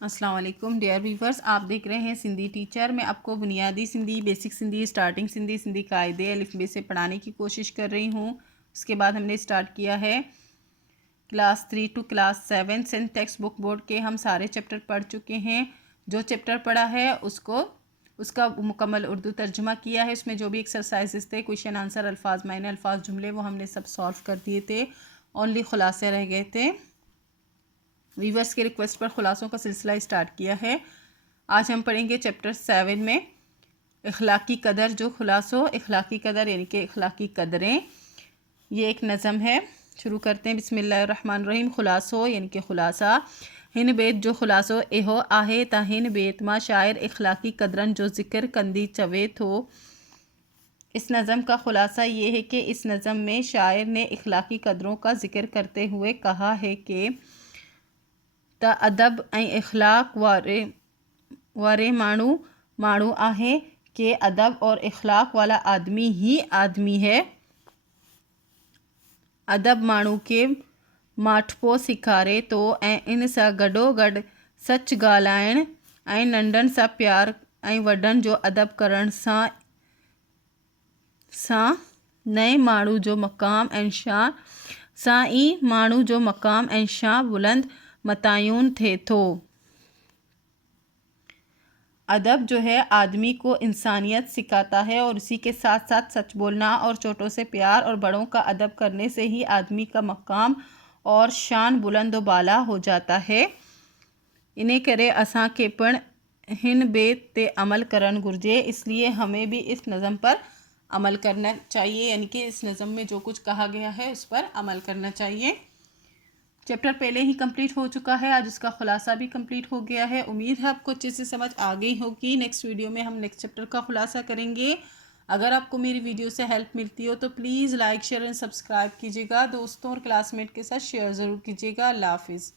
अस्सलाम वालेकुम dear viewers, आप देख रहे हैं सिंधी टीचर। मैं आपको बुनियादी सिंधी, बेसिक सिंधी, स्टार्टिंग सिंधी, सिंधी कायदे अलिफ बे से पढ़ाने की कोशिश कर रही हूँ। उसके बाद हमने स्टार्ट किया है class 3 to class 7 Sindh text book board के। हम सारे चैप्टर पढ़ चुके हैं। जो चैप्टर पढ़ा है उसका मुकम्मल उर्दू तर्जुमा किया है। उसमें जो भी एक्सरसाइजेस थे, क्वेश्चन आंसर, अल्फाज मायने, अल्फाज जुमले, वो हमने सब सॉल्व कर दिए थे। ओनली खुलासे रह गए थे। वीवर्स के रिक्वेस्ट पर खुलासों का सिलसिला स्टार्ट किया है। आज हम पढ़ेंगे चैप्टर 7 में इखलाकी कदर। जो खुलासों इखलाकी कदर यानी कि इखलाकी कदरें, ये एक नज़म है। शुरू करते हैं। बिस्मिल्लाहिर्रहमानिर्रहीम। खुलासो यानी कि खुलासा। हिन बेत जो खुलासो एहो आहे ता हिन बेत मां शायर इखलाकी कदरन जो ज़िक्र कंदी चवे थो। इस नज़म का खुलासा ये है कि इस नज़म में शायर ने इखलाकी कदरों का ज़िक्र करते हुए कहा है कि त अदब ऐं इखलाक वारे माण्हू आहे कि अदब और इखलाक वाला आदमी ही आदमी है। अदब माण्हू खे माठपो सेखारे थो ऐं इन सां गॾोगॾु सच ॻाल्हाइण ऐं नंढनि सां प्यार ऐं वॾनि जो अदब करण सां नए माण्हू जो मक़ाम ऐं शान बुलंद मतायून थे थो। अदब जो है आदमी को इंसानियत सिखाता है और उसी के साथ साथ सच बोलना और छोटों से प्यार और बड़ों का अदब करने से ही आदमी का मकाम और शान बुलंद व बाला हो जाता है। इन्हें करे असां के पण हिन बेत ते अमल करण घुर्जे। इसलिए हमें भी इस नज़म पर अमल करना चाहिए, यानी कि इस नज़म में जो कुछ कहा गया है उस पर अमल करना चाहिए। चैप्टर पहले ही कंप्लीट हो चुका है, आज इसका खुलासा भी कंप्लीट हो गया है। उम्मीद है आपको अच्छे से समझ आ गई होगी। नेक्स्ट वीडियो में हम नेक्स्ट चैप्टर का खुलासा करेंगे। अगर आपको मेरी वीडियो से हेल्प मिलती हो तो please like share and subscribe कीजिएगा। दोस्तों और क्लासमेट के साथ शेयर ज़रूर कीजिएगा। अल्लाह हाफिज़।